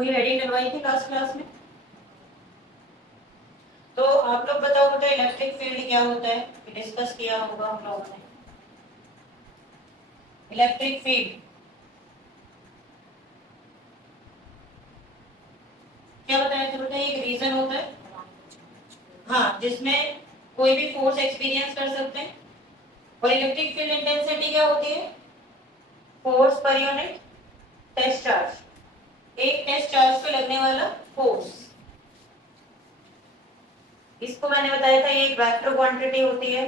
कोई हेडिंग डलवाई थी लास्ट क्लास में? तो आप लोग बताओ बेटा इलेक्ट्रिक फील्ड क्या होता है, डिस्कस किया होगा हम लोगों ने। इलेक्ट्रिक फील्ड क्या बताया था बेटा? एक रीजन होता है हाँ जिसमें कोई भी फोर्स एक्सपीरियंस कर सकते हैं। और इलेक्ट्रिक फील्ड इंटेंसिटी क्या होती है? फोर्स पर यूनिट टेस्ट चार्ज, एक टेस्ट चार्ज पे लगने वाला फोर्स। इसको मैंने बताया था ये एक वेक्टर क्वांटिटी होती है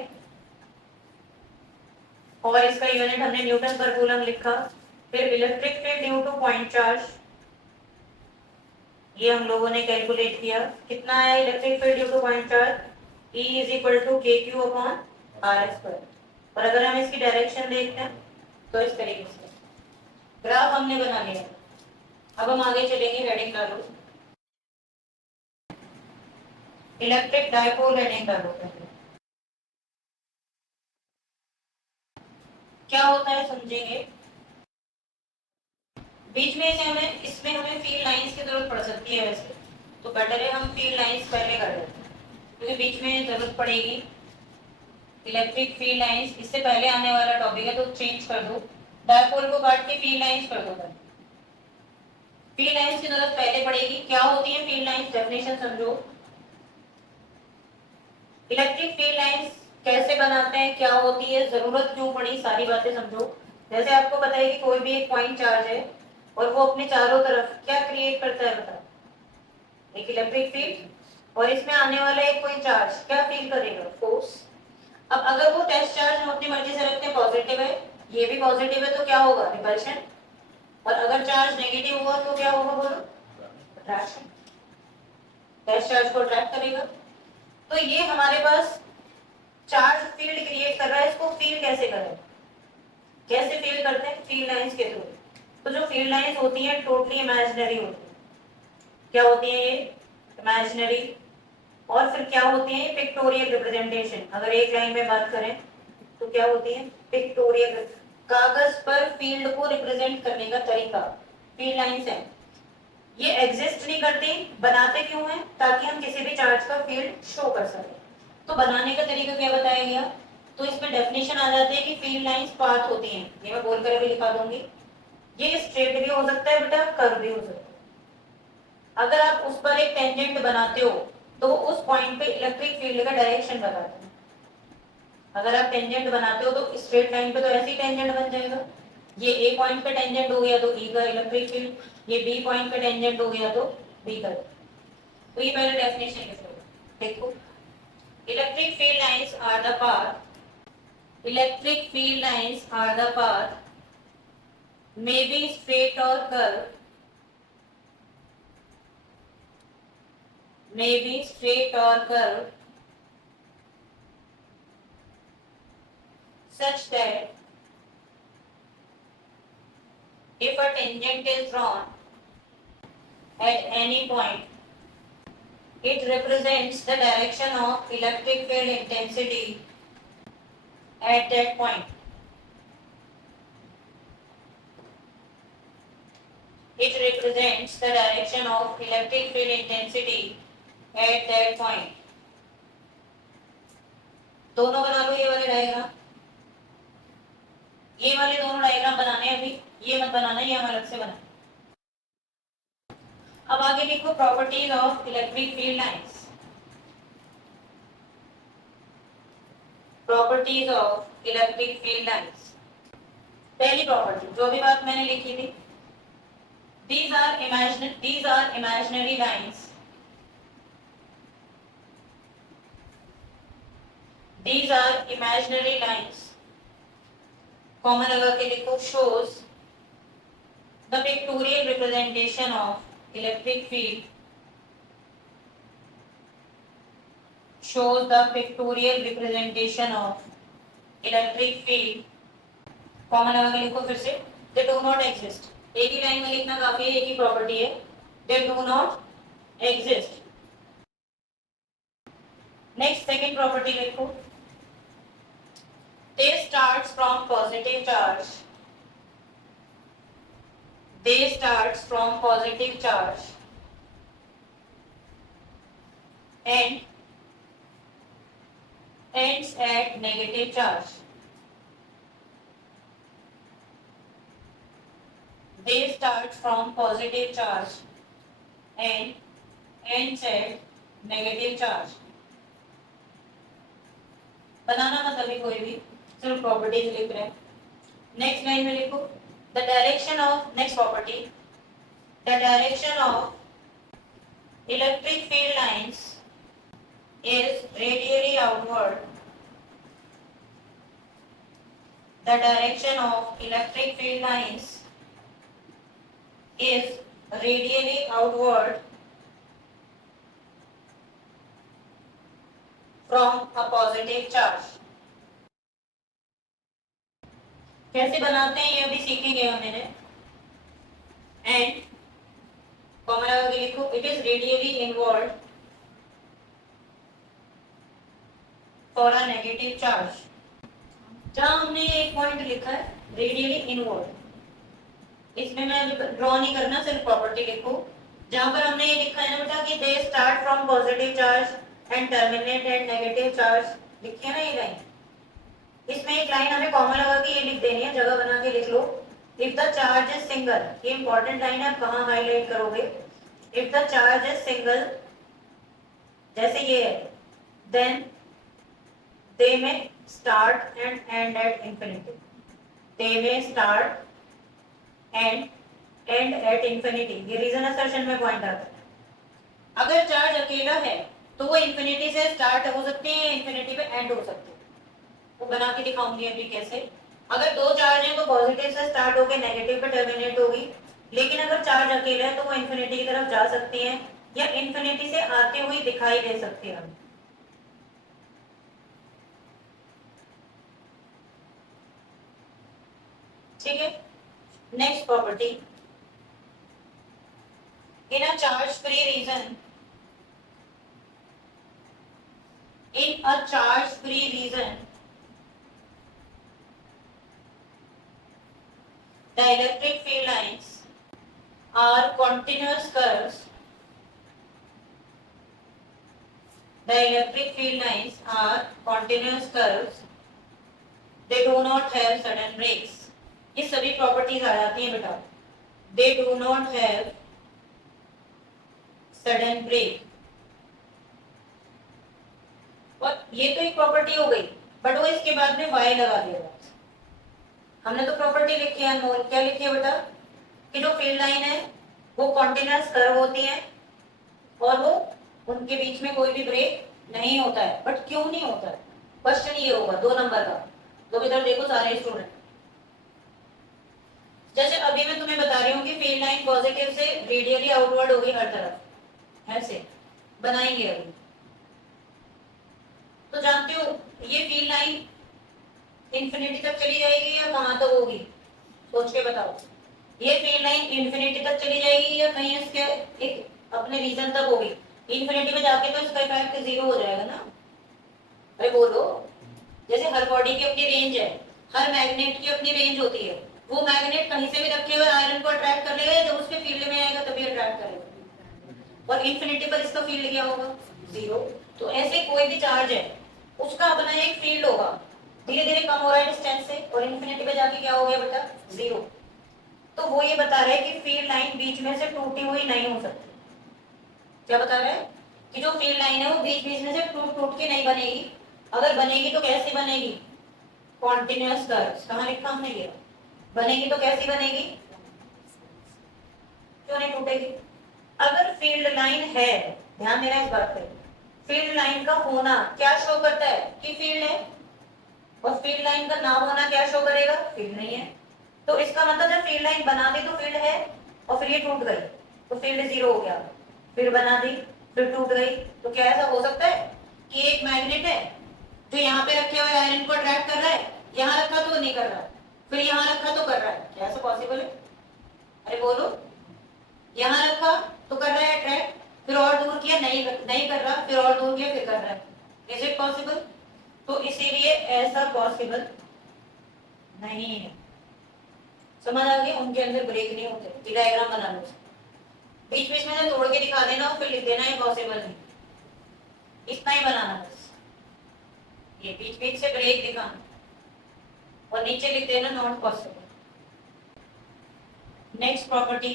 और इसका यूनिट हमने न्यूटन पर कूलम लिखा। फिर electric field due to point charge, ये हम लोगों ने कैलकुलेट किया। कितना है electric field due to point charge? E is equal to k q upon r square. और अगर हम इसकी डायरेक्शन देखते हैं तो इस तरीके से ग्राफ हमने बना लिया। अब हम आगे चलेंगे, हेडिंग डालो इलेक्ट्रिक डायपोल, हेडिंग डालो पहले। क्या होता है समझेंगे। बीच में से हमें इसमें हमें फील्ड लाइंस की जरूरत पड़ सकती है वैसे, तो बेटर है हम फील्ड लाइंस पहले कर लेते हैं क्योंकि बीच में जरूरत पड़ेगी। इलेक्ट्रिक फील्ड लाइंस इससे पहले आने वाला टॉपिक है तो चेंज कर दो, डायपोल को काट के फील्ड लाइंस कर दो। फील्ड लाइंस की जरूरत पहले पड़ेगी। क्या होती है फील्ड लाइंस, डेफिनेशन समझो। इलेक्ट्रिक फील्ड लाइंस कैसे बनाते हैं, क्या होती है, जरूरत क्यों पड़ी, सारी बातें समझो। जैसे आपको पता है कि कोई भी एक पॉइंट चार्ज है और वो अपने चारों तरफ क्या क्रिएट करता है बताओ? एक इलेक्ट्रिक फील्ड। और इसमें आने वाला एक कोई चार्ज क्या फील करेगा? फोर्स। अब अगर वो टेस्ट चार्ज हम अपनी मर्जी से रखते हैं पॉजिटिव है, ये भी पॉजिटिव है, तो क्या होगा? रिपल्शन। और अगर चार्ज नेगेटिव हुआ तो क्या होगा बोलो? अट्रैक्शन। टेस्ट चार्ज को अट्रैक्ट करेगा। तो ये हमारे पास चार्ज फील्ड क्रिएट कर रहा है, इसको फील कैसे करें? कैसे फील करते हैं? फील्ड लाइंस के थ्रू। तो जो फील्ड लाइंस होती हैं टोटली इमेजिनरी होती है। क्या होती है ये? इमेजिनरी। और फिर क्या होती है? Pictorial representation. अगर एक लाइन में बात करें तो क्या होती है? पिक्टोरियल, कागज पर फील्ड को रिप्रेजेंट करने का तरीका फील्ड लाइंस है। ये एग्जिस्ट नहीं करती, बनाते क्यों है? ताकि हम किसी भी चार्ज का फील्ड शो कर सकें। तो बनाने का तरीका क्या बताया गया? तो इसमें डेफिनेशन आ जाती है कि फील्ड लाइंस पाथ होती हैं, ये मैं बोलकर अभी लिखा दूंगी। ये स्ट्रेट भी हो सकता है बेटा, कर्व भी हो सकता है। अगर आप उस पर एक टेंजेंट बनाते हो तो उस पॉइंट पे इलेक्ट्रिक फील्ड का डायरेक्शन बताता है। अगर आप टेंजेंट बनाते हो तो स्ट्रेट लाइन पे तो ऐसे ही टेंजेंट बन जाएगा। ये ए पॉइंट पे टेंजेंट हो गया तो ई का इलेक्ट्रिक फील्ड, ये बी पॉइंट पे टेंजेंट हो गया तो बी का। तो ये पहले डेफिनेशन लिख लो। देखो, electric field lines are the path, electric field lines are the path may be straight or curve, may be straight or curve such that if a tangent is drawn at any point, it represents the direction of electric field intensity at that point. It represents the direction of electric field intensity at that point. दोनों बना लो ये वाले diagram, ये वाले दोनों diagram बनाने हैं अभी, ये मत बनाना, ये हम अलग से बनाए। अब आगे लिखो properties of electric field lines. Properties of electric field lines. पहली प्रॉपर्टी जो भी बात मैंने लिखी थी, these are imaginary lines, these are imaginary lines, common लगा के लिखो, shows the pictorial representation of electric field, shows the pictorial representation of electric field, common लगा के लिखो फिर से, they do not exist। एक ही लाइन में लिखना काफी है, एक ही प्रॉपर्टी है, they do not exist। Next second property लिखो, they starts from positive charge, they starts from positive charge and ends at negative charge. They start from positive charge and ends at negative charge. बनाना मत अभी कोई भी, सिर्फ properties लिख रहे हैं. Next line में लिखो the direction of, next property, the direction of electric field lines is radially outward. The direction of electric field lines is radially outward from a positive charge. कैसे बनाते हैं ये अभी सीखेंगे हम. मैंने एंड कॉमन लगा के लिखो it is radially inward for a negative charge. जहां हमने एक पॉइंट लिखा है रेडियली इनवर्ड, इसमें मैं ड्रॉ नहीं करना, सिर्फ प्रॉपर्टी लिखो. जहां पर हमने ये लिखा है ना बेटा कि they start from positive charge and terminate at negative charge, लिखी है ना ये लाइन. इसमें एक लाइन हमें कॉमन लगा के ये लिख देनी है, जगह बना के लिख लो. If the charge is single, ये इंपॉर्टेंट लाइन है, आप कहाँ हाईलाइट करोगे. If the charge is single, जैसे ये है, then they may start and end at infinity. They may start and end at infinity. ये रीजन असर्शन में पॉइंट आता है. अगर चार्ज अकेला है तो वो इंफिनिटी से स्टार्ट हो सकती है, इंफिनिटी पे एंड हो सकती है. वो बना के दिखाऊंगी अभी कैसे. अगर दो चार्ज हैं तो पॉजिटिव से स्टार्ट होकर नेगेटिव पे टर्मिनेट होगी. लेकिन अगर चार्ज अकेला है तो वो इंफिनिटी की तरफ जा सकती है या इंफिनिटी से आते हुए दिखाई दे सकती है. ठीक है. Next property, in a charge free region, in a charge free region the electric field lines are continuous curves. The electric field lines are continuous curves. They do not have sudden breaks. ये सभी properties आ जाती हैं बेटा. They do not have sudden break. और ये तो एक property हो गई, बट वो इसके बाद में y लगा देगा. हमने तो प्रॉपर्टी लिखी है अनमोल, क्या लिखी है बेटा कि जो फील्ड लाइन है वो कॉन्टिन्यूअस कर्व होती है और वो उनके बीच में कोई भी ब्रेक नहीं होता है. बट क्यों नहीं होता है, क्वेश्चन ये होगा 2 नंबर का. तो इधर देखो सारे स्टूडेंट, जैसे अभी मैं तुम्हें बता रही हूँ कि फील्ड लाइन पॉजिटिव से रेडियली आउटवर्ड होगी हर तरफ, ऐसे बनाएंगे अभी. तो जानते हो ये फील्ड लाइन इंफिनिटी तक चली जाएगी या कहां तक होगी, सोच के बताओ. ये फील्ड लाइन इंफिनिटी तक चली जाएगी या कहीं इसके एक अपने रीजन तक होगी. इंफिनिटी में जाके तो इसका इफेक्ट 0 हो जाएगा ना. अरे बोलो, जैसे हर बॉडी की अपनी रेंज है, हर मैग्नेट की अपनी रेंज होती है. वो मैग्नेट कहीं से भी रखे हुए आयरन को अट्रैक्ट कर लेगा, जब उसके फील्ड में आएगा तभी अट्रैक्ट करेगा. और इंफिनिटी पर इसका फील्ड क्या होगा, 0. तो ऐसे कोई भी चार्ज है उसका अपना एक फील्ड होगा, धीरे धीरे कम हो रहा है डिस्टेंस से, और इंफिनिटी पे जाके क्या हो गया बेटा, 0. तो वो ये बता रहा है कि फील्ड लाइन बीच में से टूटी हुई नहीं हो सकती. क्या बता रहा है कि जो फील्ड लाइन है वो बीच बीच में से टूट टूट के नहीं बनेगी. अगर बनेगी तो कैसी बनेगी, कॉन्टिन्यूअस कर्व्स. कहाँ लिखा हमने ये, बनेगी तो कैसी बनेगी, क्यों नहीं टूटेगी. अगर फील्ड लाइन है, ध्यान देना इस बात पे, फील्ड लाइन का होना क्या शो करता है कि फील्ड है, और फील्ड लाइन का ना होना क्या शो करेगा, फील्ड नहीं है. तो इसका मतलब जब फील्ड लाइन बना दी तो फील्ड है, और फिर ये टूट गई तो फील्ड 0 हो गया. फिर बना दी, फिर टूट गई. तो क्या ऐसा हो सकता है कि एक मैग्नेट है जो यहाँ पे रखे हुए आयरन को अट्रैक्ट कर रहा है, यहाँ रखा तो नहीं कर रहा, फिर यहाँ रखा तो कर रहा है. क्या ऐसा पॉसिबल है, अरे बोलो. यहाँ रखा तो कर रहा है अट्रैक्ट, फिर और दूर किया नहीं कर रहा, फिर और दूर किया फिर कर रहा है. Is it possible. तो इसीलिए ऐसा पॉसिबल नहीं है. समझ आ गया, उनके अंदर ब्रेक नहीं होते। ये डायग्राम बना लो, बीच बीच में से तोड़ के दिखा देना और फिर लिख देना ये पॉसिबल नहीं, इतना ही बनाना बस। ये बीच बीच से ब्रेक दिखाना और नीचे लिख देना not possible. Next property,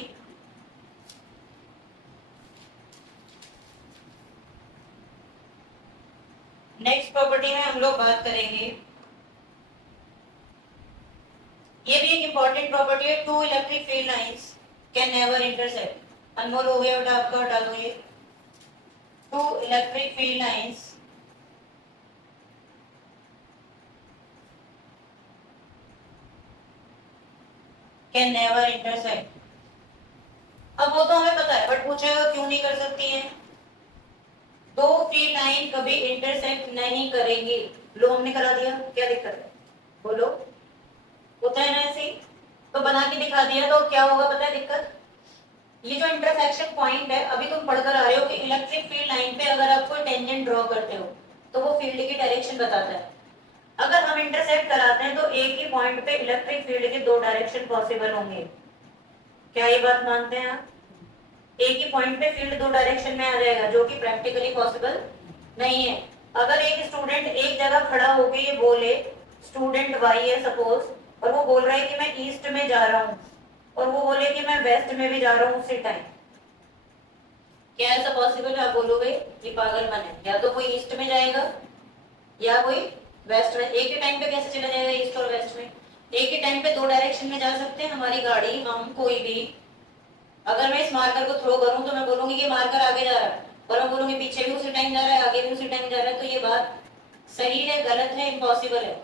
next property में हम लोग बात करेंगे, ये भी एक इंपॉर्टेंट प्रॉपर्टी है, two electric field lines can never intersect. Anmol हो गया बेटा आपका, हटा दो ये। Two electric field lines can never intersect. अब वो तो हमें पता है, बट पूछेगा क्यों नहीं कर सकती हैं। दो फील्ड लाइन कभी इंटरसेक्ट नहीं करेंगी, लो हमने करा दिया, क्या दिक्कत है बोलो, होता है ना ऐसे ही, तो बना के दिखा दिया तो क्या होगा पता है दिक्कत। ये जो इंटरसेक्शन पॉइंट है, अभी तुम पढ़कर आ रहे हो कि इलेक्ट्रिक फील्ड लाइन पे अगर आप कोई टेंजेंट ड्रॉ करते हो तो वो फील्ड की डायरेक्शन बताता है। अगर हम इंटरसेक्ट कराते हैं तो एक ही पॉइंट पे इलेक्ट्रिक फील्ड के दो डायरेक्शन पॉसिबल होंगे। क्या ये बात मानते हैं आप? एक ही पॉइंट पे फील्ड दो डायरेक्शन में आ जाएगा, जो कि प्रैक्टिकली पॉसिबल नहीं है। अगर एक स्टूडेंट एक जगह खड़ा होकर ये बोले, स्टूडेंट वाई है सपोज, और वो बोल रहा है कि मैं ईस्ट में जा रहा हूँ, और वो बोले कि मैं वेस्ट में भी जा रहा हूँ उसी टाइम, क्या ऐसा पॉसिबल है? आप बोलोगे ये पागल मन है, या तो कोई ईस्ट में जाएगा या कोई वेस्ट में। एक ही टाइम पे कैसे चला जाएगा ईस्ट और वेस्ट में? एक ही टाइम पे दो डायरेक्शन में जा सकते हैं हमारी गाड़ी, हम कोई भी। अगर मैं इस मार्कर को थ्रो करूं तो मैं बोलूंगी कि मार्कर आगे जा रहा है, और मैं बोलूंगी पीछे भी उसी टाइम जा रहा है, आगे भी उसी टाइम जा रहा है, तो ये बात सही है, गलत है, इम्पॉसिबल है?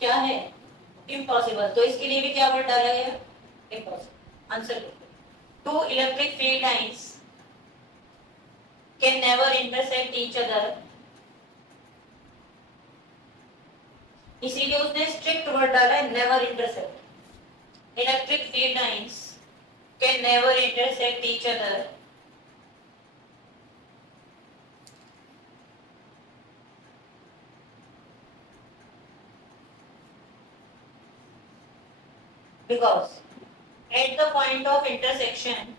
क्या है? इम्पॉसिबल। तो इसके लिए भी क्या वर्ड डाला गया? Impossible. Answer to electric field lines can never intersect each other, इसीलिए उसने स्ट्रिक्ट वर्ड डाला है never intersect. Electric field lines can never intersect each other because at the point of intersection,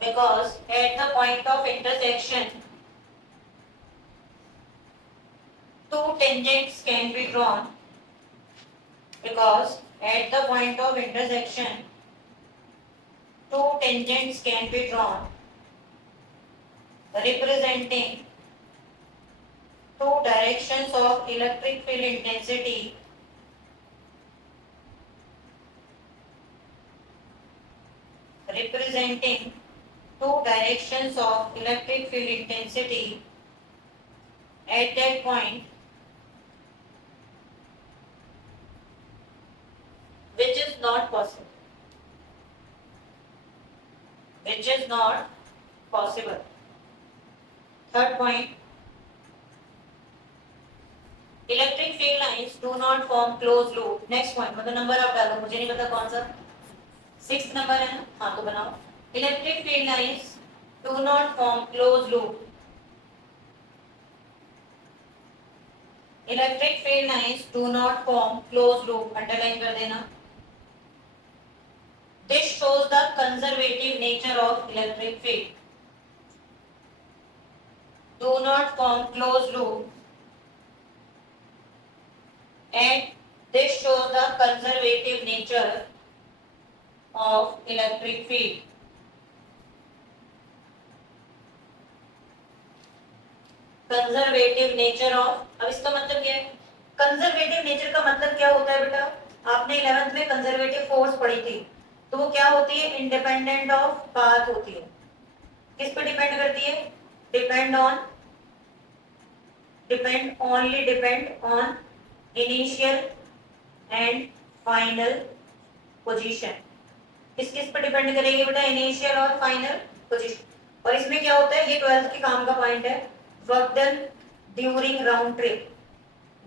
because at the point of intersection two tangents can be drawn, because at the point of intersection two tangents can be drawn representing two directions of electric field intensity, representing two directions of electric field intensity at that point, which is not possible, which is not possible. Third point, electric field lines do not form closed loop. Next point, मतलब number आप डालो, मुझे नहीं पता कौन सा, 6th number है ना, हाँ तो बनाओ। Electric field lines do not form close loop, electric field lines do not form close loop, underline कर देना। This shows the conservative nature of electric field. Do not form closed loop, and this shows the conservative nature of electric field. Conservative nature of, अब इसका मतलब क्या है? Conservative nature का मतलब क्या होता है बेटा? आपने 11th में कंजर्वेटिव फोर्स पढ़ी थी, तो वो क्या होती है? इंडिपेंडेंट ऑफ पाथ होती है। किस पे डिपेंड करती है? Depend on initial and final position. किस किस पे डिपेंड करेगी बेटा? इनिशियल और फाइनल पोजीशन। और इसमें क्या होता है? ये 12th के काम का पॉइंट है, work done during round trip,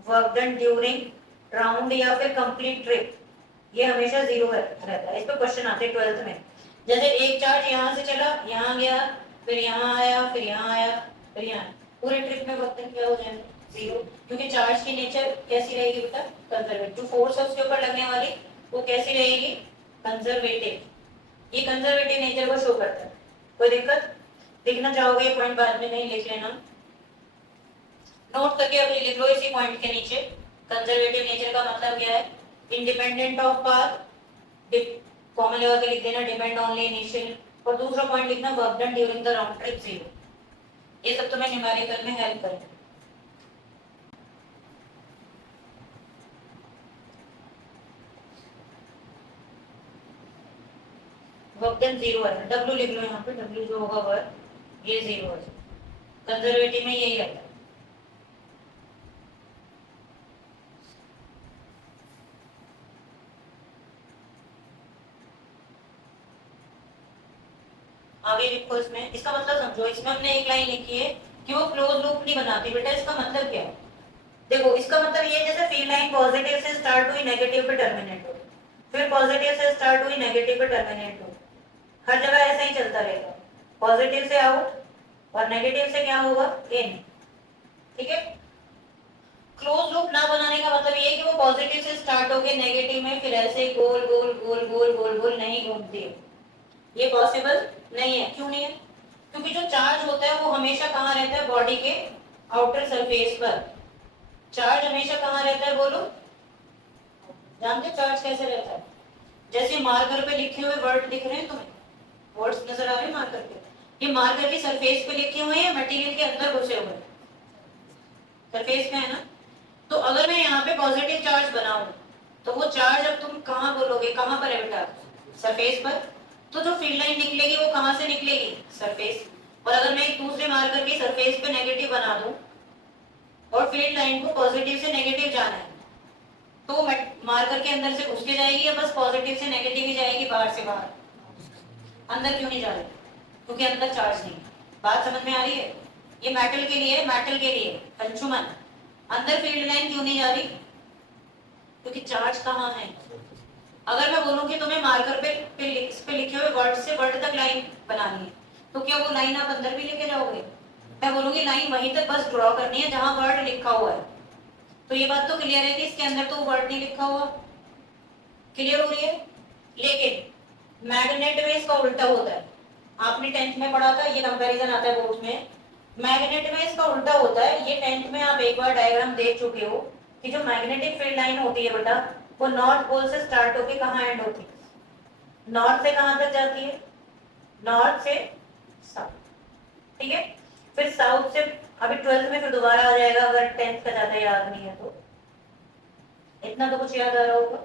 work done during round या फिर कंप्लीट ट्रिप, ये हमेशा 0 रहता है। इस पे क्वेश्चन आते हैं 12th में। जैसे एक चार्ज यहाँ से चला, यहाँ गया, फिर यहाँ आया, फिर यहाँ आया, फिर यहाँ, पूरे ट्रिप में वर्क डन क्या हो जाएगा? जीरो, क्योंकि चार्ज की नेचर कैसी रहेगी बेटा, कंजर्वेटिव। जो फोर्स है उसके ऊपर लगने वाली वो कैसी रहेगी, कंजर्वेटिव। ये कंजर्वेटिव नेचर को शो करता है। कोई दिक्कत, लिखना चाहोगे ये पॉइंट बाद में नहीं लिख लेना, नोट करके अभी लिख लो इसी पॉइंट के नीचे। कंजर्वेटिव नेचर का मतलब क्या है, independent of path, common level पे लिख देना डिपेंड ऑनली इनिशियल, और दूसरा पॉइंट लिखना work done during the round trip zero. ये सब तुम्हें न्यूमेरिकल में हेल्प करेगा। वर्क डन जीरो है, डब्ल्यू लिख लो यहाँ पे, डब्ल्यू जो होगा वर्क ये जीरो है, कंजर्वेटिव में यही आता है। आगे लिखो इसमें, इसका मतलब समझो, इसमें हमने एक लाइन लिखी है कि वो क्लोज लूप नहीं बनाती। बेटा इसका मतलब क्या है, देखो इसका मतलब ये जैसे फील्ड लाइन पॉजिटिव से स्टार्ट हुई नेगेटिव पे टर्मिनेट हो, फिर पॉजिटिव से स्टार्ट हुई नेगेटिव पे टर्मिनेट हो, हर जगह ऐसा ही चलता रहेगा, पॉजिटिव से आउट और नेगेटिव से क्या होगा, इन। ठीक है, क्लोज लूप ना बनाने का मतलब ये है कि वो पॉजिटिव से स्टार्ट होके नेगेटिव में फिर ऐसे गोल गोल गोल गोल गोल गोल नहीं घूमती है, ये पॉसिबल नहीं है। क्यों नहीं है, क्योंकि जो चार्ज होता है वो हमेशा कहाँ रहता है, बॉडी के आउटर सरफेस पर। चार्ज हमेशा कहाँ रहता है बोलो, जानते चार्ज कैसे रहता है, जैसे मार्कर पे लिखे हुए वर्ड दिख रहे हैं तुम्हें, वर्ड्स नजर आ रहे हैं मार्कर पे, ये मार्कर की सरफेस पे लिखे हुए हैं, मटेरियल के अंदर घुसे हुए हैं, सरफेस पे है ना। तो अगर मैं यहाँ पे पॉजिटिव चार्ज बनाऊं तो वो चार्ज अब तुम कहाँ बोलोगे, कहाँ पर है बेटा, सरफेस पर। तो जो फील्ड लाइन निकलेगी वो कहाँ से निकलेगी, सरफेस। और अगर मैं एक दूसरे मार्कर की सरफेस पे नेगेटिव बना दूं और फील्ड लाइन को पॉजिटिव से नेगेटिव जाना है, तो मार्कर के अंदर से घुस के जाएगी या बस पॉजिटिव से नेगेटिव ही जाएगी, बाहर से बाहर, अंदर क्यों नहीं जा रही, क्योंकि अंदर चार्ज नहीं। बात समझ में आ रही है, ये मेटल के लिए, मेटल के लिए अंशुमन, अंदर फील्ड लाइन क्यों नहीं जा रही, क्योंकि चार्ज कहाँ है। अगर मैं बोलूं कि तुम्हें मार्कर पे लिखे हुए वर्ड से वर्ड तक लाइन बनानी है, तो क्या वो लाइन आप अंदर भी लेके जाओगे, मैं बोलूंगी लाइन वहीं तक बस ड्रॉ करनी है जहां वर्ड लिखा हुआ है, तो ये बात तो क्लियर है कि इसके अंदर तो वर्ड नहीं लिखा हुआ, क्लियर हो रही है। लेकिन मैग्नेट में इसका उल्टा होता है, आपने 10th में पढ़ा था, ये कंपैरिजन आता है बोर्ड में, मैग्नेट में इसका उल्टा होता है। ये 10th में आप एक बार डायग्राम देख चुके हो कि जो मैग्नेटिक फील्ड लाइन होती है बेटा, वो नॉर्थ पोल से स्टार्ट होके कहाँ एंड होती है, नॉर्थ से कहाँ तक जाती है, नॉर्थ से साउथ। ठीक है, फिर साउथ से अभी 12th में फिर दोबारा आ जाएगा, अगर 10th का ज्यादा याद नहीं है तो, इतना तो कुछ याद आ रहा होगा।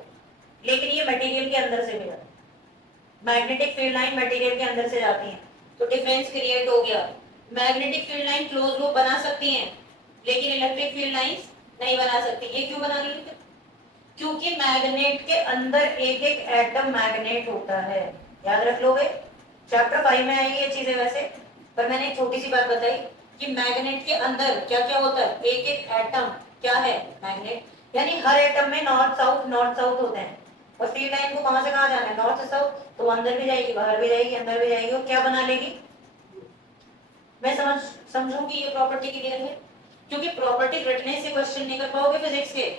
लेकिन ये मटेरियल के अंदर से मिला, मैग्नेटिक फील्ड लाइन मटेरियल के अंदर से जाती है, तो डिफरेंस क्रिएट हो गया। Magnetic field line close loop बना सकती हैं, लेकिन इलेक्ट्रिक फील्ड लाइंस नहीं बना सकती। ये क्यों बना रही है, क्योंकि मैग्नेट के अंदर एक एक एटम मैग्नेट होता है, याद रख लोगे, चैप्टर 5 में आएगी ये चीजें वैसे, पर मैंने एक छोटी सी बात बताई कि मैग्नेट के अंदर क्या क्या होता है, एक एक एटम क्या है, मैग्नेट, यानी हर एटम में नॉर्थ साउथ होते हैं, और फील्ड लाइन को कहां से कहां जाना है, नॉर्थ से साउथ, तो अंदर भी जाएगी बाहर भी जाएगी अंदर भी जाएगी, और क्या बना लेगी। मैं समझूंगी ये प्रॉपर्टी क्लियर है, क्योंकि प्रॉपर्टी रटने से क्वेश्चन नहीं कर पाओगे फिजिक्स के,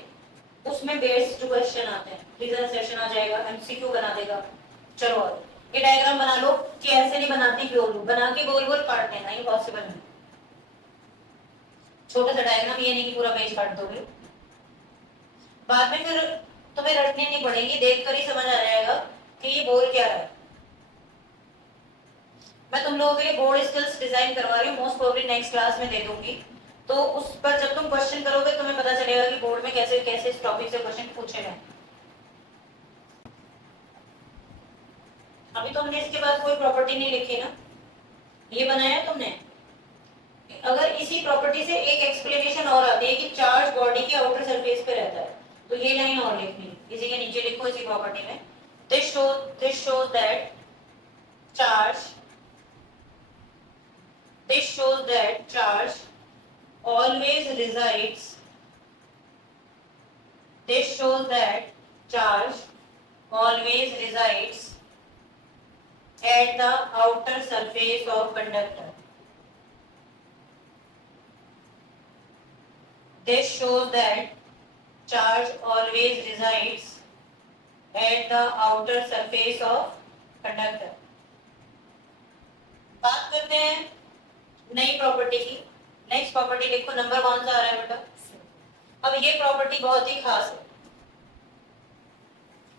उसमें बेस्ड क्वेश्चन आते हैं, रीजन सेशन आ जाएगा, एमसीक्यू बना देगा। चलो और ये डायग्राम बना लो कि ऐसे नहीं बनाती, गोल बना के गोल गोल काट देना, ये पॉसिबल नहीं। छोटा सा डायग्राम, ये नहीं कि पूरा पेज काट दोगे, बाद में फिर तुम्हें रटने नहीं पड़ेगी, देखकर ही समझ आ जाएगा कि ये बोल क्या रहा है। मैं तुम लोगों के लिए बोर्ड स्किल्स डिजाइन करवा रही हूँ, मोस्ट प्रोबेबली नेक्स्ट क्लास में दे दूंगी, तो उस पर जब तुम क्वेश्चन करोगे तुम्हें पता चलेगा कि बोर्ड में कैसे कैसे इस टॉपिक से क्वेश्चन पूछे गए। अभी तो हमने इसके बाद कोई प्रॉपर्टी नहीं लिखी ना, ये बनाया तुमने। अगर इसी प्रॉपर्टी से एक एक्सप्लेनेशन और आती है कि चार्ज बॉडी के आउटर सरफेस पे रहता है, तो ये लाइन और लिखनी, इसी के नीचे लिखो इसी प्रॉपर्टी में, this shows that charge always resides, this shows that charge always resides at the outer surface of conductor. This shows that charge always resides at the outer surface of conductor. बात करते हैं नई property की। Next property लिखो, number कौन सा आ रहा है बेटा? अब ये प्रॉपर्टी बहुत ही खास है,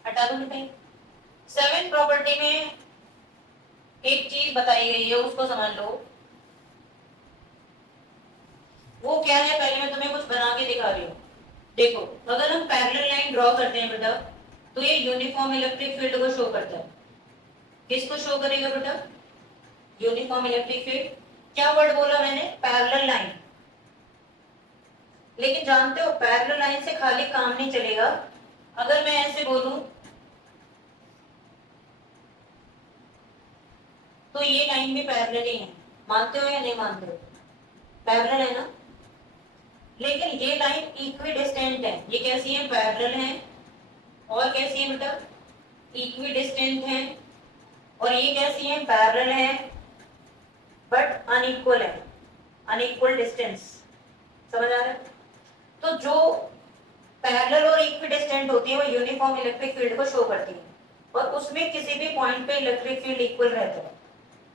हटा दो कहीं। 7 प्रॉपर्टी में एक चीज बताई गई है, उसको समझ लो। वो क्या है, पहले मैं तुम्हें कुछ बना के दिखा रही हूँ। देखो, अगर हम पैरेलल लाइन ड्रॉ करते हैं बेटा, तो ये यूनिफॉर्म इलेक्ट्रिक फील्ड को शो करता है। किसको शो करेगा बेटा? Uniform electric field. क्या वर्ड बोला मैंने? Parallel line. लेकिन जानते हो पैरेलल लाइन से खाली काम नहीं चलेगा। अगर मैं ऐसे बोलूं तो ये लाइन भी पैरेलल ही है, मानते हो या नहीं मानते हो? पैरेलल है ना। लेकिन ये लाइन इक्विडिस्टेंट है। ये कैसी है? पैरेलल है। और कैसी है बेटा? इक्विडिस्टेंट है। और ये कैसी है? पैरेलल है बट अनइक्वल है, अनइक्वल डिस्टेंस। समझ आ रहा है? तो जो पैरेलल और इक्विडिस्टेंट होती है वो यूनिफॉर्म इलेक्ट्रिक फील्ड को शो करती है, और उसमें किसी भी पॉइंट पे इलेक्ट्रिक फील्ड इक्वल रहता है।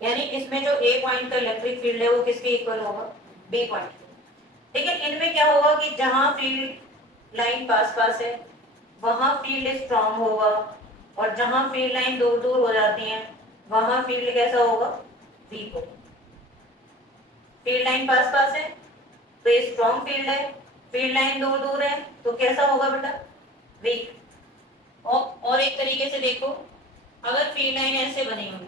यानी इसमें जो ए पॉइंट का इलेक्ट्रिक फील्ड है वो किसके इक्वल होगा? बी पॉइंट के। लेकिन इनमें क्या होगा कि जहां फील्ड लाइन पास पास है वहां फील्ड स्ट्रांग होगा, और जहां फील्ड लाइन दूर दूर हो जाती है वहां फील्ड कैसा होगा? वीक होगा। फील्ड लाइन पास पास है तो ये स्ट्रांग फील्ड है, फील्ड लाइन दूर दूर है तो कैसा होगा बेटा? वीक। और एक तरीके से देखो, अगर फील्ड लाइन ऐसे बनी हुई,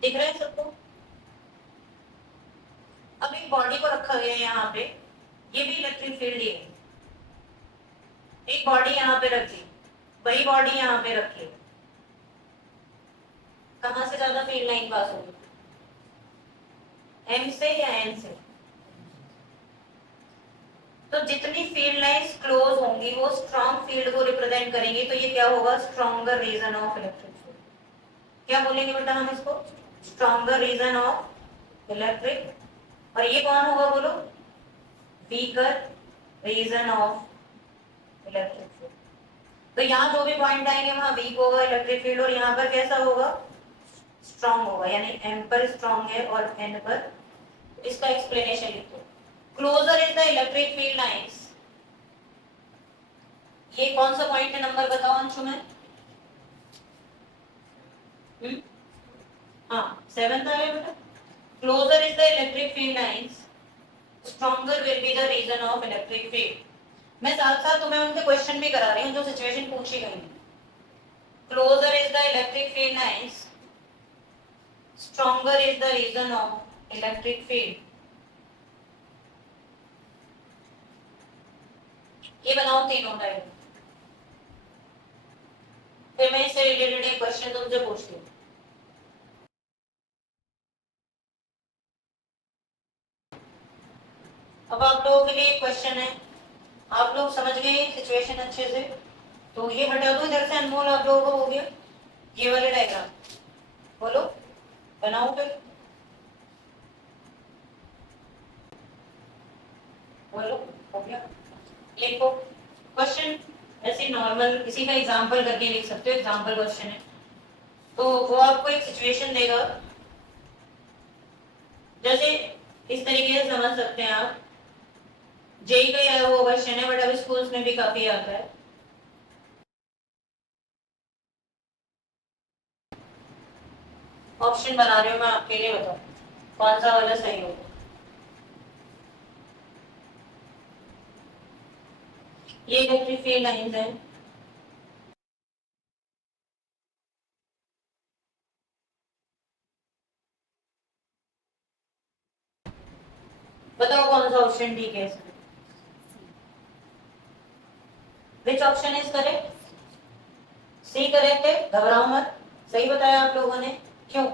दिख रहा है सबको? अब एक बॉडी को रखा गया है यहाँ पे, ये भी इलेक्ट्रिक फील्ड ही है। एक बॉडी यहाँ पे रखी, वही बॉडी यहाँ पे रखी, कहां से ज्यादा फील्ड लाइन पास होगी? एम से या एन से? तो जितनी फील्ड लाइंस क्लोज होंगी वो स्ट्रॉन्ग फील्ड को रिप्रेजेंट करेंगी, तो ये क्या होगा? Stronger region of electric field. क्या बोलेंगे बेटा हम इसको? Stronger region of electric. और ये कौन होगा बोलो? Weaker region of electric field. तो यहाँ जो भी पॉइंट आएंगे वहां वीक होगा इलेक्ट्रिक फील्ड, और यहाँ पर कैसा होगा? स्ट्रॉन्ग होगा। यानी एम पर स्ट्रॉन्ग है और एन पर। इसका एक्सप्लेनेशन लिखो। Closer is the electric field lines. ये कौन सा पॉइंट है? नंबर बताओ अंशुमन। हाँ, 7th आ गया बेटा। Closer is the electric field lines, stronger will be the region of electric field. मैं साथ साथ तुम्हें उनके क्वेश्चन भी करा रही हूँ जो सिचुएशन पूछी गई है। Closer is the electric field lines, stronger is the region of electric field. ये बनाओ तीनों डायग्राम, फिर मैं इससे रिलेटेड एक क्वेश्चन तुमसे पूछती हूँ। अब आप लोगों के लिए एक क्वेश्चन है, आप लोग समझ गए सिचुएशन अच्छे से, तो ये हटा दो इधर से। अनमोल आप लोगों को हो गया ये वाले डायग्राम? बोलो, बनाओ फिर, बोलो हो गया? लिखो क्वेश्चन। ऐसे नॉर्मल किसी का एग्जांपल करके लिख सकते हो, एग्जांपल क्वेश्चन है तो वो आपको एक सिचुएशन देगा। जैसे इस तरीके से समझ सकते हैं आप, जेई का आया वो क्वेश्चन है बट अब स्कूल्स में भी काफी आता है। ऑप्शन बना रही हूँ मैं आपके लिए, बताओ कौन सा वाला सही होगा। ये इलेक्ट्रिक फील्ड लाइंस हैं, बताओ कौन सा ऑप्शन ठीक है इसमें? Which option is correct? C correct है, घबराओ मत, सही बताया आप लोगों ने। क्यों?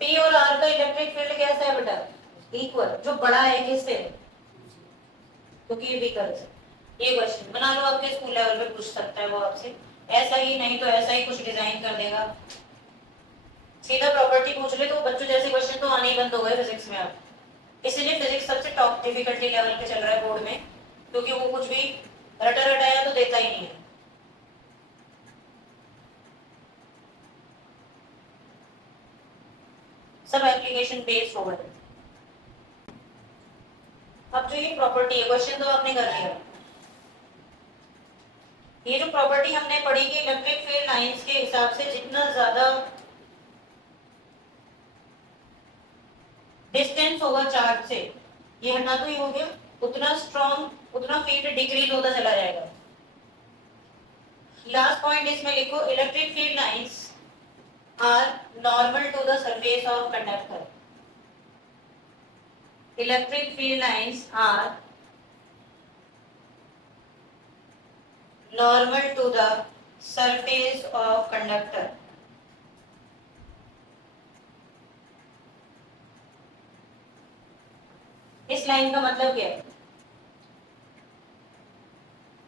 पी और आर का इलेक्ट्रिक फील्ड कैसा है बेटा? इक्वल। जो बड़ा है किससे? क्योंकि ये वीकर है। ये क्वेश्चन बना लो, आपके स्कूल लेवल पे पूछ सकता है वो आपसे। ऐसा ही नहीं तो ऐसा ही कुछ डिजाइन कर देगा। सीधा प्रॉपर्टी पूछ ले तो बच्चों जैसे क्वेश्चन तो आने ही बंद हो गए फिजिक्स में अब। इसीलिए फिजिक्स सबसे टॉप डिफिकल्टी लेवल पे चल रहा है बोर्ड में, क्योंकि वो कुछ भी रटा रटाया तो देता ही नहीं है। सब एप्लीकेशन बेस्ड हो गए। अब जो ये प्रॉपर्टी है, क्वेश्चन तो आपने कर लिया। ये जो प्रॉपर्टी हमने पढ़ी कि इलेक्ट्रिक फील्ड लाइंस के हिसाब से जितना ज्यादा डिस्टेंस होगा चार्ज से, ये हटा तो ही हो गया, उतना स्ट्रॉन्ग उतना फील्ड डिक्रीज होता चला जाएगा। लास्ट पॉइंट इसमें लिखो, electric field lines are normal to the surface of conductor. Electric field lines are normal to the surface of conductor. इस लाइन का मतलब क्या है?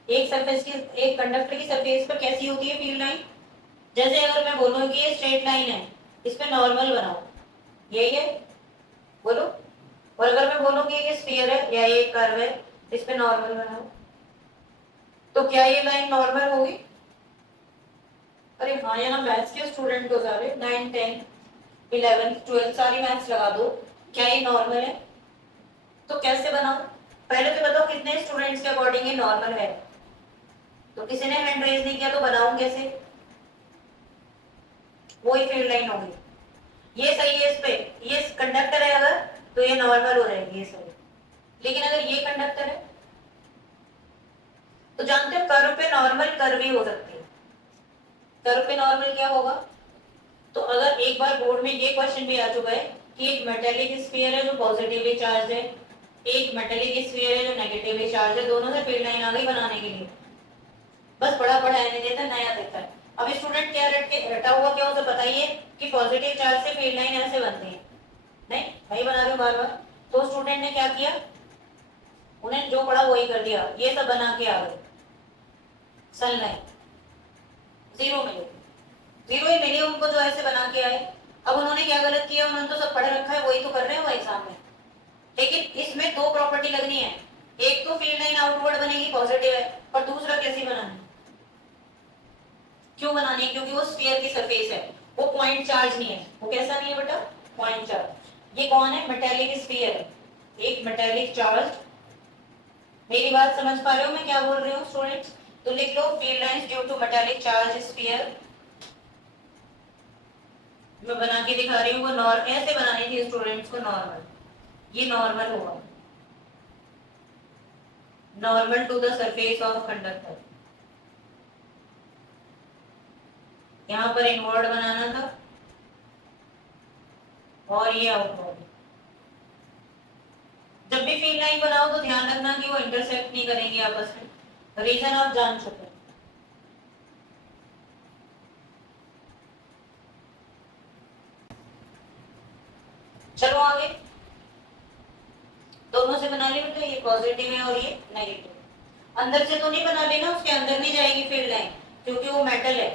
एक सरफेस की, एक कंडक्टर की सरफेस पर कैसी होती है फील्ड लाइन? जैसे अगर मैं बोलूं कि ये स्ट्रेट लाइन है, इस पे नॉर्मल बनाओ, यही है, बोलो। और अगर मैं बोलूं कि ये स्फीयर है या ये कर्व है, इस पे नॉर्मल बनाओ, तो क्या ये लाइन नॉर्मल होगी? अरे हाँ, यहाँ मैथ्स के स्टूडेंट हो सारे, 9, 10, 11, 12 सारी मैथ्स लगा दो, क्या ये नॉर्मल है? तो कैसे बनाओ? पहले तो बताओ कितने स्टूडेंट्स के अकॉर्डिंग ये नॉर्मल है। तो किसी ने हैंड रेज नहीं किया, तो बनाऊं कैसे? वही फील्ड लाइन होगी। ये सही है, इस पे ये कंडक्टर है अगर, तो ये नॉर्मल हो जाएगी, ये सही। लेकिन अगर ये कंडक्टर है, तो जानते हो कर्व पे नॉर्मल कर्व ही हो सकती है। कर्व पे नॉर्मल क्या होगा? तो अगर एक बार बोर्ड में ये क्वेश्चन भी आ चुका है कि एक मेटेलिक स्फीयर है जो पॉजिटिवली चार्ज है, एक मेटेलिक स्फीयर है जो नेगेटिवली चार्ज है, दोनों से फील्ड लाइन आ गई बनाने के लिए। बस बड़ा पढ़ाया नहीं देता, नया देता है। अब स्टूडेंट क्या रटा हुआ क्या उसे बताइए कि पॉजिटिव चार्ज से फील्ड लाइन ऐसे बनती है, नहीं वही बना रहे हो बार बार। तो स्टूडेंट ने क्या किया, उन्हें जो पढ़ा वही कर दिया, ये सब बना के आ गए। सन लाइन जीरो मिले, जीरो ही मिली उनको जो ऐसे बना के आए। अब उन्होंने क्या गलत किया? उन्होंने तो सब पढ़ रखा है, वही तो कर रहे हो एग्जाम में। लेकिन इसमें दो प्रॉपर्टी लगनी है, एक तो फील्ड लाइन आउटवर्ड बनेगी, पॉजिटिव है, और दूसरा कैसी बनानी? क्यों बनानी है? क्योंकि वो स्फीयर की सरफेस है, वो पॉइंट चार्ज नहीं है। वो कैसा नहीं है बेटा? Point charge. ये कौन है? मेटेलिक स्फीयर है, एक मेटेलिक चार्ज। मेरी बात समझ पा रहे हो मैं क्या बोल रही हूँ स्टूडेंट्स? तो लिख लो, field lines due to metallic charge sphere. मैं बना के दिखा रही हूँ, वो नॉर्मल ऐसे बनानी थी स्टूडेंट्स को, नॉर्मल, ये नॉर्मल होगा, normal to the surface of conductor. यहाँ पर इनवर्ड बनाना था और ये आउटवर्ड। जब भी फील्ड लाइन बनाओ तो ध्यान रखना कि वो इंटरसेक्ट नहीं करेंगे आपस में। रीजन आप जान चुके हैं। चलो आगे, दोनों से बना ली बेटा, ये पॉजिटिव है और ये नेगेटिव। अंदर से तो नहीं बना लेना, उसके अंदर नहीं जाएगी फील्ड लाइन, क्योंकि वो मेटल है।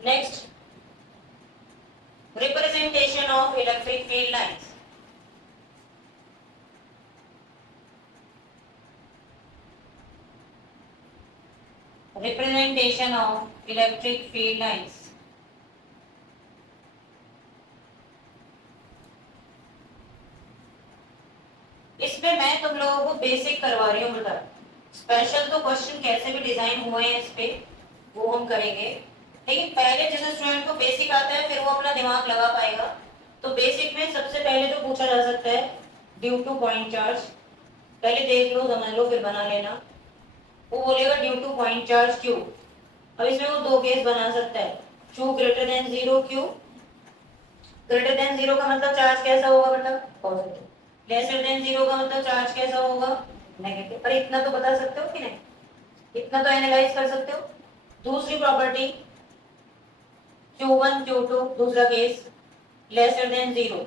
Next, representation of electric field lines. Representation of electric field lines. इसमें मैं तुम लोगों को बेसिक करवा रही हूँ बेटा, स्पेशल तो क्वेश्चन कैसे भी डिजाइन हुए हैं इस पे वो हम करेंगे। लेकिन पहले जिस स्टूडेंट को बेसिक आता है फिर वो अपना दिमाग लगा पाएगा। तो बेसिक में सबसे पहले जो पूछा जा सकता है, ड्यू टू पॉइंट चार्ज, पहले देख लो समझ लो फिर बना लेना। वो बोलेगा due to point charge Q. अब इसमें वो दो केस बना सकता है, Q greater than zero, Q greater than zero का मतलब चार्ज कैसा होगा बेटा? पॉजिटिव। लेसर देन जीरो का मतलब चार्ज कैसा होगा? नेगेटिव। पर इतना तो बता सकते हो कि नहीं? इतना तो एनालाइज कर सकते हो। दूसरी प्रॉपर्टी Q1 Q2, दूसरा केस लेसर देन जीरो।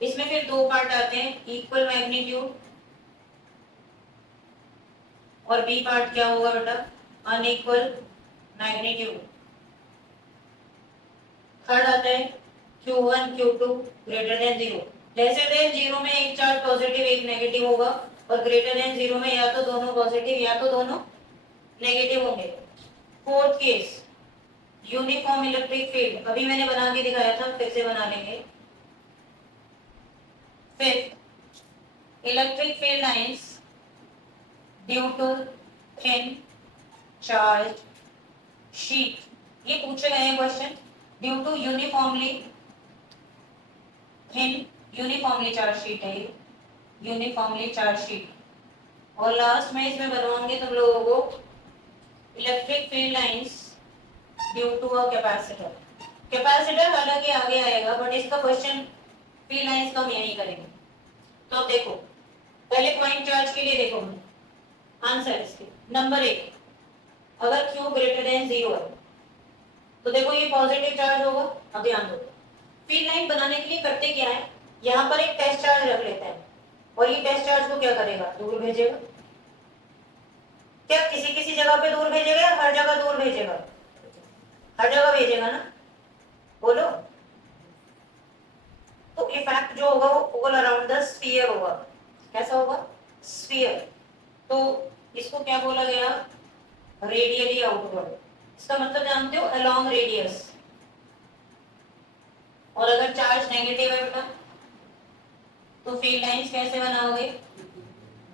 इसमें फिर दो पार्ट आते हैं, इक्वल मैग्नीट्यूड, और बी पार्ट क्या होगा बेटा? Unequal magnitude. थर्ड आता है Q1 Q2 greater than 0। Lesser than 0 में एक चार्ज पॉजिटिव एक नेगेटिव होगा और ग्रेटर देन 0 में या तो दोनों पॉजिटिव या तो दोनों नेगेटिव होंगे। Fourth case uniform electric field, अभी मैंने बना के दिखाया था, फिर से बना लेंगे। Fifth electric field lines due to thin charge sheet, ये पूछे गए हैं question. Due to uniformly thin, uniformly charge sheet है ये, यूनिफॉर्मली चार्ज शीट। और लास्ट में इसमें बनवाएंगे तुम लोगों को electric field lines due to a capacitor. Capacitor हालांकि आगे आएगा बट इसका क्वेश्चन फील्ड लाइंस का हम यही करेंगे। तो अब देखो पहले पॉइंट चार्ज के लिए देखो आंसर इसके नंबर 1, अगर Q ग्रेटर देन 0 है तो देखो ये पॉजिटिव चार्ज होगा। अब ध्यान दो फील्ड लाइन बनाने के लिए करते क्या है, यहाँ पर एक टेस्ट चार्ज रख लेते हैं और ये टेस्ट चार्ज को क्या करेगा, दूर भेजेगा। क्या किसी किसी जगह पे दूर भेजेगा या हर जगह दूर भेजेगा? हर जगह भेजेगा ना, बोलो। तो इफेक्ट जो होगा वो ऑल अराउंड द स्फीयर होगा। कैसा होगा? स्फीयर। तो इसको क्या बोला गया? Radially outward. इसका मतलब जानते हो अलोंग रेडियस। और अगर चार्ज नेगेटिव है बेटा तो फील्ड लाइंस कैसे बनाओगे?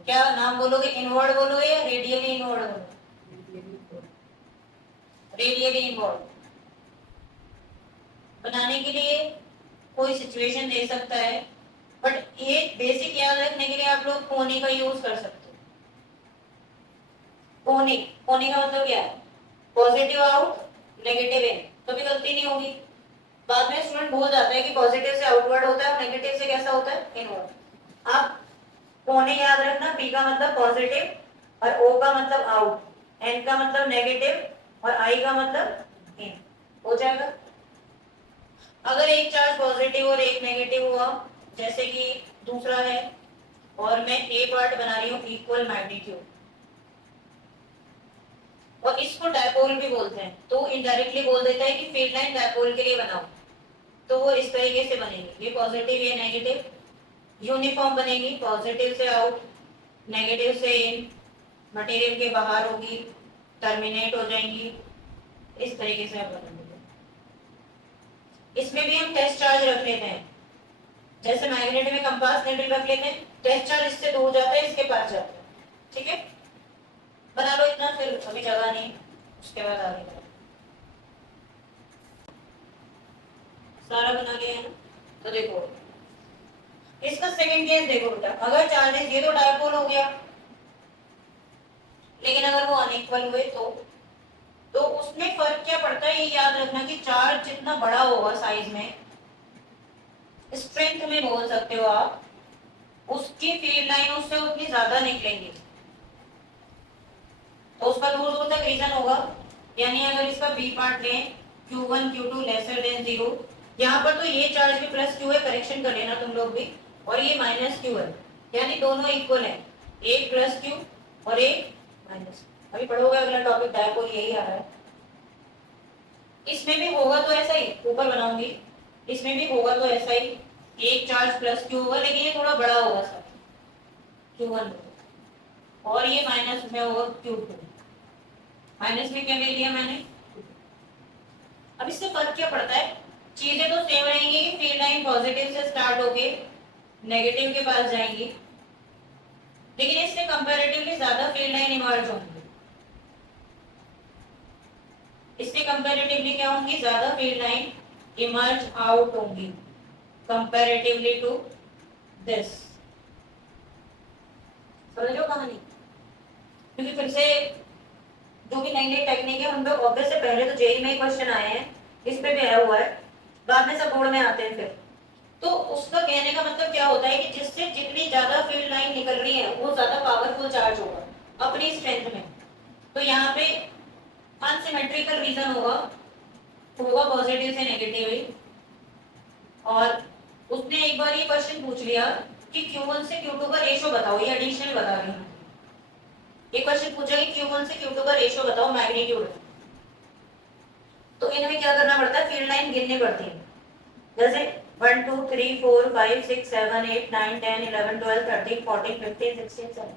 क्या नाम बोलोगे, इनवर्ड बोलोगे या रेडियली इनवर्ड बोलोगे? Radially inward. बनाने के लिए कोई सिचुएशन दे सकता है बट ये बेसिक याद रखने के लिए आप लोग कोने का यूज कर सकते हो। कोने, कोने का मतलब क्या है? पॉजिटिव आउट नेगेटिव इन, कभी गलती नहीं होगी। बाद में स्टूडेंट भूल जाता है कि पॉजिटिव से आउटवर्ड होता है और नेगेटिव से कैसा होता है, इनवर्ड। आप कोने याद रखना, पी का मतलब पॉजिटिव और ओ का मतलब आउट, एन का मतलब नेगेटिव और आई का मतलब इन, हो जाएगा। अगर एक चार्ज पॉजिटिव और एक नेगेटिव हुआ, जैसे कि दूसरा है और मैं ए पार्ट बना रही हूँ इक्वल मैग्नीट्यूड और इसको डायपोल भी बोलते हैं, तो इनडायरेक्टली बोल देता है कि फील्ड लाइन डायपोल के लिए बनाओ। तो वो इस तरीके से बनेगी, ये पॉजिटिव ये नेगेटिव, यूनिफॉर्म बनेगी, पॉजिटिव से आउट नेगेटिव से इन, मटेरियल के बाहर होगी, टर्मिनेट हो जाएंगी, इस तरीके से आप बनेंगे। इसमें भी हम टेस्ट चार्ज रख लेते हैं, जैसे मैग्नेट में कंपास नीडल रख लेते हैं, टेस्ट चार्ज इससे दूर जाता है इसके पास जाता है। ठीक है, बना लो इतना, फिर अभी जगह नहीं, उसके बाद आगे सारा बना लिया है ना। तो देखो इसका सेकंड केस देखो बेटा, अगर चार्जेस ये तो डायपोल हो गया लेकिन अगर वो अनइक्वल हुए तो उसमें फर्क क्या पड़ता है, ये याद रखना कि चार्ज जितना बड़ा होगा साइज में, स्ट्रेंथ में बोल सकते हो आप, उसकी फील्ड लाइन उससे उतनी ज्यादा निकलेंगी, तो उसका दूर दूर तक रीजन होगा। यानी अगर इसका बी पार्ट लें Q1 Q2 लेसर देन 0, यहाँ पर तो ये चार्ज भी प्लस Q है, करेक्शन कर लेना तुम लोग भी, और ये माइनस Q है, यानी दोनों इक्वल है, एक प्लस Q और एक माइनस। अभी पढ़ोगे अगला टॉपिक डायपोल यही आ रहा है। इसमें भी होगा तो ऐसा ही, ऊपर बनाऊंगी, इसमें भी होगा तो ऐसा ही, एक चार्ज प्लस Q होगा लेकिन ये थोड़ा बड़ा होगा सर, Q1 और ये माइनस में होगा Q2। माइनस में क्या ले लिया मैंने? अब इससे फर्क क्या पड़ता है, चीजें तो सेम रहेंगी कि फील्ड लाइन पॉजिटिव से स्टार्ट होके नेगेटिव के पास जाएंगी, लेकिन इससे कंपैरेटिवली ज्यादा फील्ड लाइन इमर्ज होंगी, इससे कंपैरेटिवली क्या होंगी, ज्यादा फील्ड लाइन इमर्ज आउट होंगी कंपैरेटिवली टू दिस। समझो कहानी, क्योंकि फिर से जो भी नई नई टेक्निक है उनपे ऑब्वियस से पहले तो जेई में ही क्वेश्चन आए हैं, इस पे भी आया हुआ है, बाद में सब बोर्ड में आते हैं फिर। तो उसका कहने का मतलब क्या होता है कि जिससे जितनी ज्यादा फील्ड लाइन निकल रही है वो ज्यादा पावरफुल चार्ज होगा अपनी स्ट्रेंथ में। तो यहाँ पे अनसिमेट्रिकल रीजन होगा पॉजिटिव से नेगेटिव ही। और उसने एक बार ये क्वेश्चन पूछ लिया कि Q1 से Q2 का रेशो बताओ, ये एडिशनल बता रही हूँ, ये क्वेश्चन पूछा कि Q1 से Q2 का रेशियो बताओ मैग्नीट्यूड, तो इनमें क्या करना पड़ता है, फील्ड लाइन गिननी पड़ती है। जैसे 1 2 3 4 5 6 7 8 9 10 11 12 13 14 15 16 17,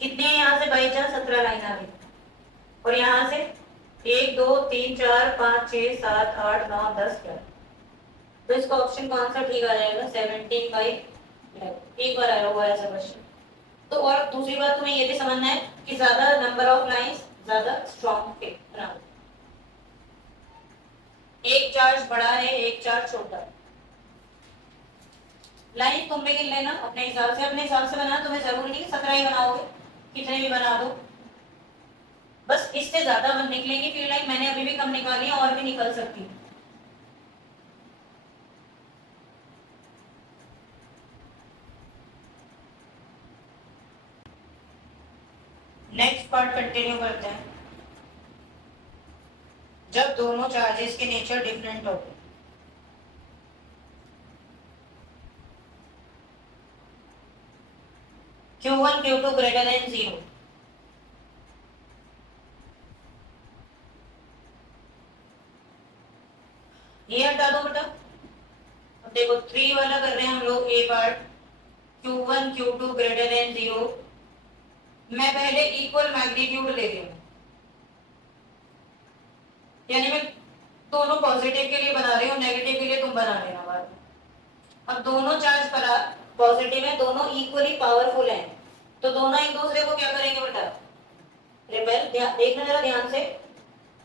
कितने हैं यहाँ से बाई चांस 17 लाइन आ गई, और यहाँ से 1 2 3 4 5 6 7 8 9 10 11, तो इसका ऑप्शन कौन सा ठीक आ जाएगा, 17/11, एक बार आया हुआ है ऐसा क्वेश्चन। तो और दूसरी बात तुम्हें ये भी समझना है कि ज्यादा नंबर ऑफ लाइंस ज्यादा स्ट्रॉन्ग बना, एक चार्ज बड़ा है एक चार्ज छोटा है, लाइन तुम भी गिन लेना अपने हिसाब से, अपने हिसाब से बनाना, तुम्हें जरूरी नहीं कि 17 ही बनाओगे, कितने भी बना दो, बस इससे ज्यादा बन निकलेंगी फील्ड लाइन, मैंने अभी भी कम निकाली है और भी निकल सकती है। नेक्स्ट पार्ट कंटिन्यू करते हैं। जब दोनों चार्जेस के नेचर डिफरेंट होते हैं, Q1 Q2 ग्रेटर देन 0, ये हटा दो बेटा। अब देखो 3 वाला कर रहे हैं हम लोग, ए part Q1 Q2 greater than 0, मैं पहले इक्वल मैग्नीट्यूड ले रही हूँ, यानी मैं दोनों पॉजिटिव के लिए बना रही हूँ, नेगेटिव के लिए तुम बना लेना बाद में। अब दोनों चार्ज पॉजिटिव है, दोनों इक्वली पावरफुल हैं, तो दोनों एक दूसरे को क्या करेंगे बेटा, रिपेल। देखना जरा ध्यान से,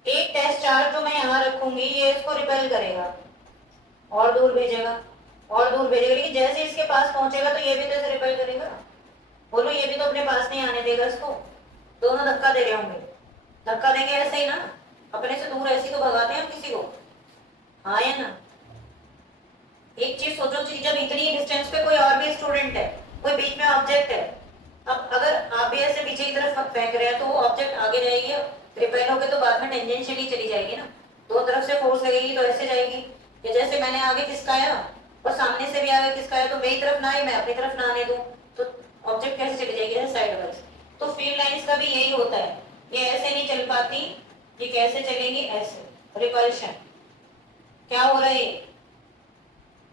एक टेस्ट चार्ज जो मैं यहाँ रखूंगी ये इसको रिपेल करेगा और दूर भेजेगा और दूर भेजेगा, लेकिन जैसे इसके पास पहुंचेगा तो ये भी तो इसे रिपेल करेगा, बोलो ये भी तो अपने पास नहीं आने देगा इसको, दोनों धक्का दे रहे होंगे, धक्का देंगे ऐसे ही ना, अपने से दूर ऐसे ही तो भगाते हैं हम किसी को, हाँ या ना। एक चीज सोचो कि जब इतनी डिस्टेंस पे कोई और भी स्टूडेंट है, कोई बीच में ऑब्जेक्ट है, अब अगर आप भी ऐसे पीछे की तरफ फेंक रहे हैं तो वो ऑब्जेक्ट आगे जाएगी, रिपेल होके तो बाद में टेंजेंशियली चली जाएगी ना, दो तरफ से फोर्स लगेगी तो ऐसे जाएगी, या जैसे मैंने आगे खिसकाया और सामने से भी आगे खिसकाया तो मेरी तरफ ना आए मैं अपनी तरफ ना आने दूं, तो ऑब्जेक्ट कैसे चली जाएगी, साइड वाइज। तो फील्ड लाइंस का भी यही होता है, ये ऐसे नहीं चल पाती, ये कैसे चलेंगी, ऐसे, रिपल्शन। क्या हो रहा है,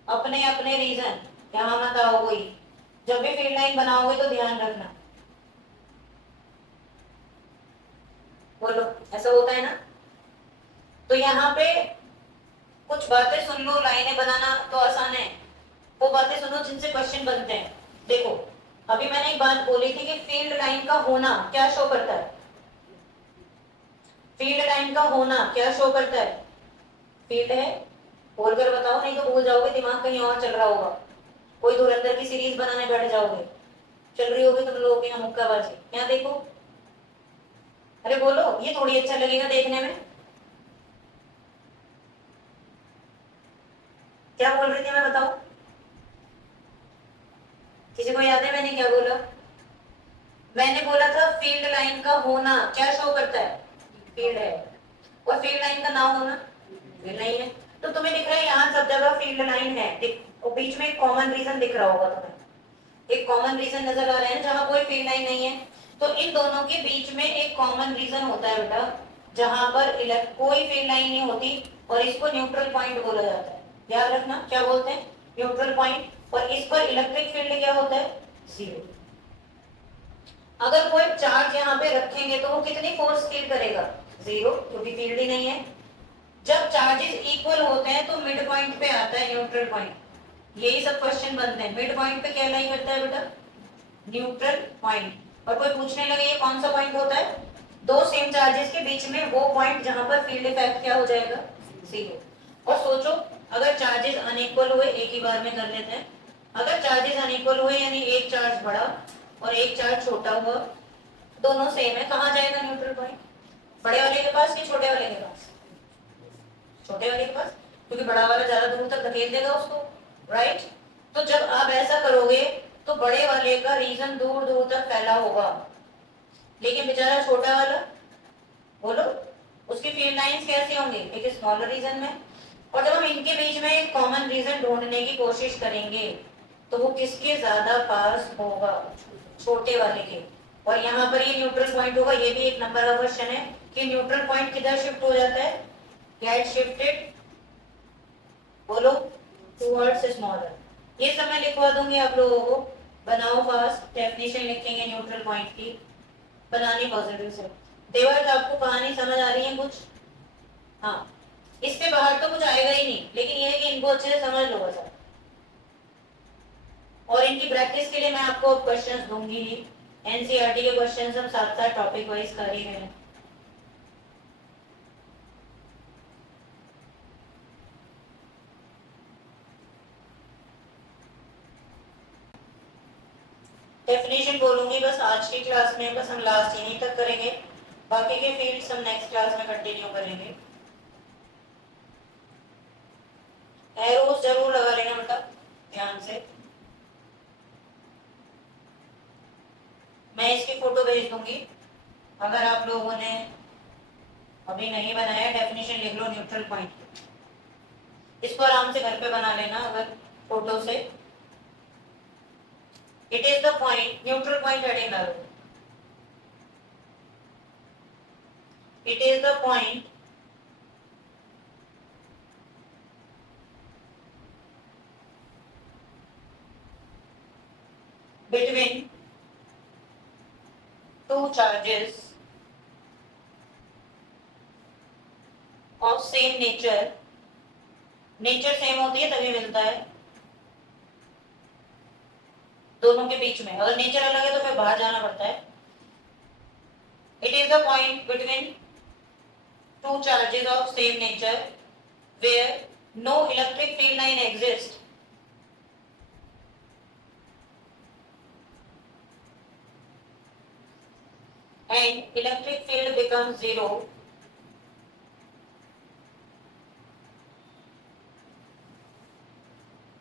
अपने अपने रीजन, यहाँ मत आओ कोई, जब भी फील्ड लाइन बनाओगे तो ध्यान रखना, बोलो ऐसा होता है ना। तो यहाँ पे कुछ बातें सुन लो, लाइनें बनाना तो आसान है, वो बातें सुनो जिनसे क्वेश्चन बनते हैं। देखो अभी मैंने एक बात बोली थी कि फील्ड लाइन का होना क्या शो करता है, फील्ड लाइन का होना क्या शो करता है, फील्ड है, बोलकर बताओ नहीं तो भूल जाओगे, दिमाग कहीं और चल रहा होगा, कोई धुरंधर की सीरीज बनाने बैठ जाओगे, चल रही होगी तुम लोगों की यहाँ मुक्काबाजी, यहाँ देखो, अरे बोलो, ये थोड़ी अच्छा लगेगा देखने में, क्या बोल रही थी मैं बताओ, किसी को याद है मैंने क्या बोला, मैंने बोला था फील्ड लाइन का होना क्या शो करता है, फील्ड है, और फील्ड लाइन का ना होना फील्ड नहीं है, तो तुम्हें दिख रहा है यहाँ सब जगह फील्ड लाइन है, और बीच में एक कॉमन रीजन दिख रहा होगा तुम्हें, एक कॉमन रीजन नजर आ रहा है जहाँ कोई फील्ड लाइन नहीं है, तो इन दोनों के बीच में एक कॉमन रीजन होता है बेटा, जहां पर कोई फील्ड लाइन नहीं होती, और इसको न्यूट्रल पॉइंट बोला जाता है, याद रखना क्या बोलते हैं, न्यूट्रल पॉइंट, और इस पर इलेक्ट्रिक फील्ड क्या होता है, जीरो। अगर कोई चार्ज यहाँ पे रखेंगे तो वो कितनी फोर्स फील करेगा, जीरो, क्योंकि फील्ड ही नहीं है। जब चार्जेस इक्वल होते हैं तो मिड पॉइंट पे आता है न्यूट्रल पॉइंट, यही सब क्वेश्चन बनते हैं, मिड पॉइंट पे क्या लाई करता है बेटा, न्यूट्रल पॉइंट। और कोई पूछने लगे ये कौन सा पॉइंट होता है, दो सेम चार्जेस के बीच में वो पॉइंट जहां पर फील्ड इफेक्ट क्या हो जाएगा, जीरो। और सोचो अगर चार्जेस अनइक्वल हुए, एक ही बार में कर लेते हैं, अगर चार्जेस अनइक्वल हुए यानी एक चार्ज बड़ा और एक चार्ज छोटा हुआ, दोनों सेम है, कहाँ जाएगा न्यूट्रल पॉइंट, बड़े वाले के पास कि छोटे वाले के पास, छोटे वाले के पास, क्योंकि बड़ा वाला ज्यादा दूर तक धकेल देगा उसको, राइट। तो जब आप ऐसा करोगे तो बड़े वाले का रीजन दूर दूर तक फैला होगा, लेकिन बेचारा छोटा वाला, बोलो उसकी फील्ड लाइंस कैसे होंगी, एक स्मॉलर रीजन में। और जब हम इनके बीच में एक कॉमन रीजन ढूंढने की कोशिश करेंगे तो वो किसके ज्यादा पास होगा, छोटे वाले के, और यहाँ पर ये न्यूट्रल पॉइंट होगा, ये भी एक नंबर का क्वेश्चन है कि न्यूट्रल पॉइंट किधर शिफ्ट हो जाता है, गेट शिफ्टेड, बोलो, टुवर्ड्स स्मॉलर। ये सब मैं लिखवा दूंगी आप लोगों को, बनाओ फास्ट, डेफिनेशन लिखेंगे न्यूट्रल पॉइंट की, बनानी पॉजिटिव से। देवर आपको कहानी समझ आ रही है कुछ? हाँ, इससे बाहर तो कुछ आएगा ही नहीं, लेकिन ये है कि इनको अच्छे से समझ लो बस। और इनकी प्रैक्टिस के लिए मैं आपको क्वेश्चंस दूंगी ही, एनसीईआरटी के क्वेश्चंस हम साथ साथ टॉपिक वाइज कर ही रहे हैं। डेफिनेशन बोलूंगी बस आज की क्लास में, बस हम लास्ट यहीं तक करेंगे, बाकी के फील्ड्स हम नेक्स्ट क्लास में कंटिन्यू करेंगे। एरोस जरूर लगा लेना बेटा ध्यान से, मैं इसकी फोटो भेज दूंगी। अगर आप लोगों ने अभी नहीं बनाया, डेफिनेशन लिख लो न्यूट्रल पॉइंट, इसको आराम से घर पे बना लेना अगर फोटो से। It is the point, neutral point heading डालो, it is the point between two charges of same nature, nature same होती है तभी मिलता है दोनों के बीच में, अगर नेचर अलग है तो फिर बाहर जाना पड़ता है। It is the point between two charges of same nature where no electric field line exist and electric field becomes zero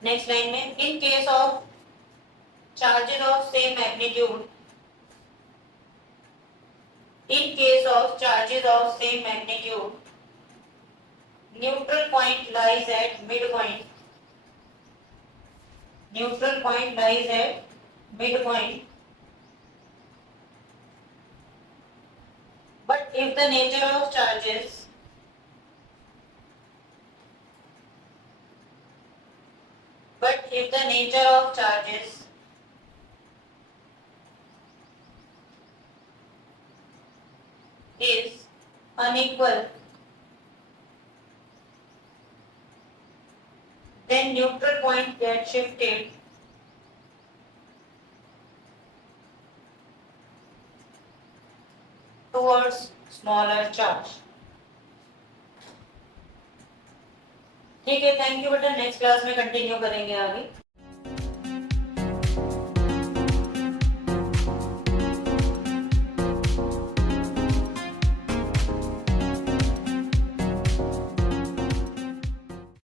next line में, in case of charges of same magnitude, in case of charges of same magnitude, neutral point lies at midpoint, neutral point lies at midpoint, but if the nature of charges is unequal, then neutral point gets shifted towards smaller charge। ठीक है, thank you बेटा, next class में continue करेंगे आगे।